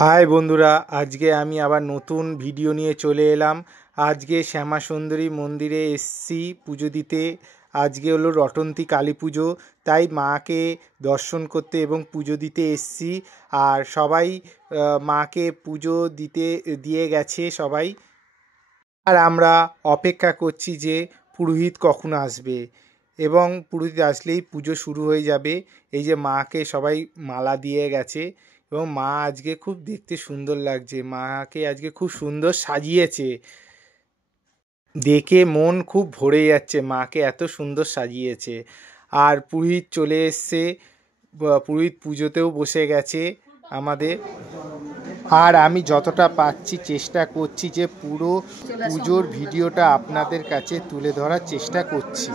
High বন্ধুরা, আজকে আমি আবার নতুন ভিডিও নিয়ে চলে এলাম। আজকে শ্যামা সুন্দরী মন্দিরে এসছি পুজো দিতে। আজকে হলো রটন্তী কালী পুজো, তাই মাকে দর্শন করতে এবং পুজো দিতে এসছি। আর সবাই মাকে পুজো দিয়ে গেছে সবাই। আর আমরা অপেক্ষা করছি যে পুরোহিত কখন আসবে, এবং পুরোহিত আসলেই পুজো শুরু হয়ে যাবে। এই যে মাকে সবাই মালা দিয়ে গেছে, এবং মা আজকে খুব দেখতে সুন্দর লাগছে। মাকে আজকে খুব সুন্দর সাজিয়েছে, দেখে মন খুব ভরে যাচ্ছে, মাকে এত সুন্দর সাজিয়েছে। আর পুরোহিত চলে এসছে, পুরোহিত পুজোতেও বসে গেছে আমাদের। আর আমি যতটা পাচ্ছি চেষ্টা করছি যে পুরো পুজোর ভিডিওটা আপনাদের কাছে তুলে ধরার চেষ্টা করছি।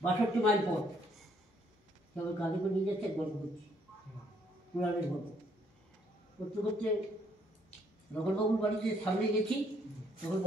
বাষট্টি মাইল পথ তবে কালীপুর নিয়ে যাচ্ছে গল্প করছি পুরাণের গল্প করতে করতে রঘুবাবুর বাড়িতে সামনে গেছি তখন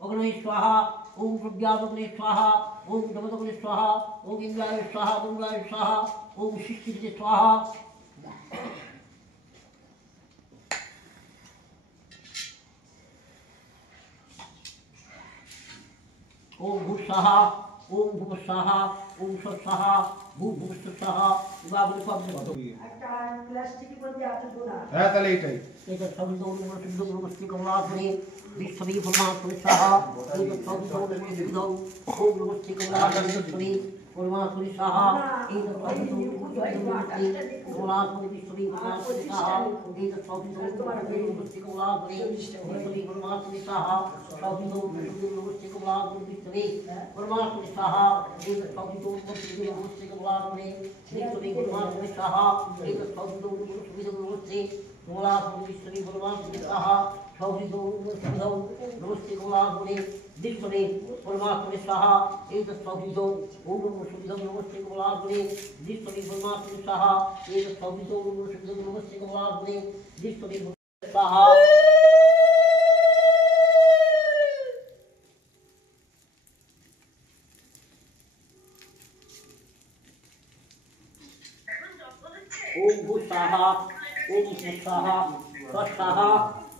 अग्ने स्वाहा ओम प्रज्ञावग्ने स्वाहा ओम दमदग्ने स्वाहा ओम इंद्राय स्वाहा मंगलाय स्वाहा ओम शिष्टिते स्वाहा ओम भूस्वाहा ओम भूस्वाहा ओम स्वस्वाहा भूभूस्वाहा इबाबुल पब्लिक একটা প্লাস্টিকের মধ্যে আছে গোনা হ্যাঁ তাহলে এটাই এটা শব্দ অনুমতি কমলা করে বিশ্ববি পরমাত্মা সাহা এই শব্দ অনুমতি দাও ওম নমস্তে কমলা করে পরমাত্মা সাহা এই শব্দ অনুমতি কমলা করে বিশ্ববি পরমাত্মা সাহা এই শব্দ অনুমতি কমলা করে বিশ্ববি পরমাত্মা সাহা শব্দ অনুমতি কমলা করে বিশ্ববি পরমাত্মা সাহা এই শব্দ অনুমতি কমলা করে বিশ্ববি পরমাত্মা সাহা এই শব্দ অনুমতি কমলা করে বিশ্ববি পরমাত্মা সাহা শব্দ নমস্তে কমলা করে বিশ্ববি পরমাত্মা সাহা এই শব্দ অনুমতি নমস্তে কমলা করে বিশ্ববি পরমাত্মা সাহা এই শব্দ অনুমতি নমস্তে কমলা করে বিশ্ববি সাহা ओम भूस्वाहा ओम स्वस्वाहा स्वस्वाहा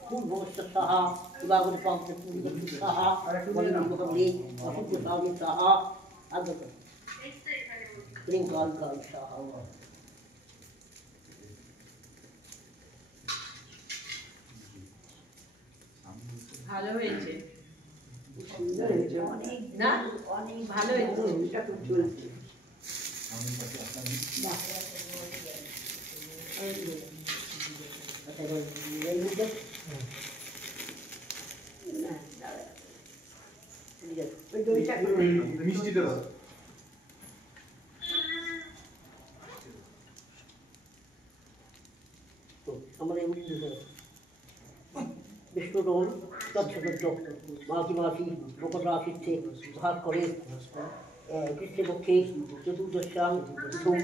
भूभुवस्वाहा इबाबुल पब्लिक स्वाहा वलिमुखबली अशुद्ध सावी स्वाहा आगत त्रिंकाल काल स्वाहा ভালো হয়েছে সুন্দর হয়েছে অনেক না অনেক ভালো হয়েছে এটা খুব চলছে মিষ্টিটা দাও हमारे विष्णुडोल तत्सदस्य मासी मासी मकर राशि से भाग करे कृष्णपक्षे चतुर्दश्यां तिथौ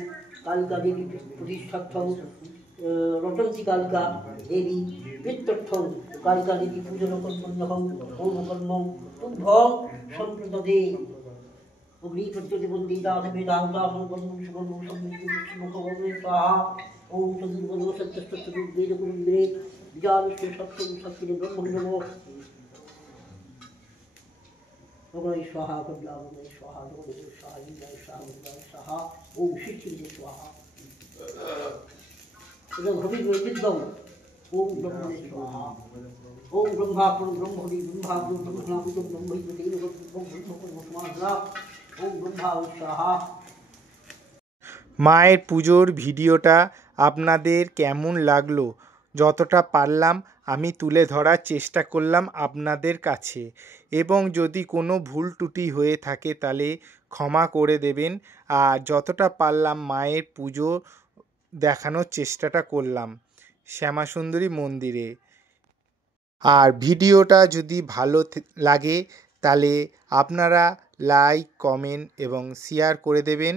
कालिका देवी प्रतिष्ठार्थं रटन्ति कालिका देवी वित्तर्थं कालिका देवी पूजनकर्मण्यहं होमकर्मं तुभ्यं सम्प्रददे अग्निप्रत्यतिबन्दिताथवेदाहुताहं कर्मं सुवर्णं सम्मुखवर्णे स्वाहा ओम सद्गुरुवनो सत्यस्तुर्वेदगुरुन्द्रे विजाविष्टे सत्यं सत्यं ब्रह्मं नमो भगवान स्वाहा कल्याणमय स्वाहा नमो स्वाहा इंद्राय स्वाहा मंगलाय स्वाहा ओम शिष्टिते स्वाहा इदं भवि विद्वं ओम ब्रह्मणे स्वाहा ओम ब्रह्मापं ब्रह्मणि ब्रह्मापं ब्रह्मणापं ब्रह्मैवतेन ब्रह्मकर्मसमाधना ओम ब्रह्मा स्वाहा। মায়ের পুজোর ভিডিওটা আপনাদের কেমন লাগলো? যতটা পারলাম আমি তুলে ধরার চেষ্টা করলাম আপনাদের কাছে, এবং যদি কোনো ভুল ত্রুটি হয়ে থাকে তাহলে ক্ষমা করে দেবেন। আর যতটা পারলাম মায়ের পুজো দেখানোর চেষ্টাটা করলাম শ্যামাসুন্দরী মন্দিরে। আর ভিডিওটা যদি ভালো লাগে তাহলে আপনারা লাইক, কমেন্ট এবং শেয়ার করে দেবেন।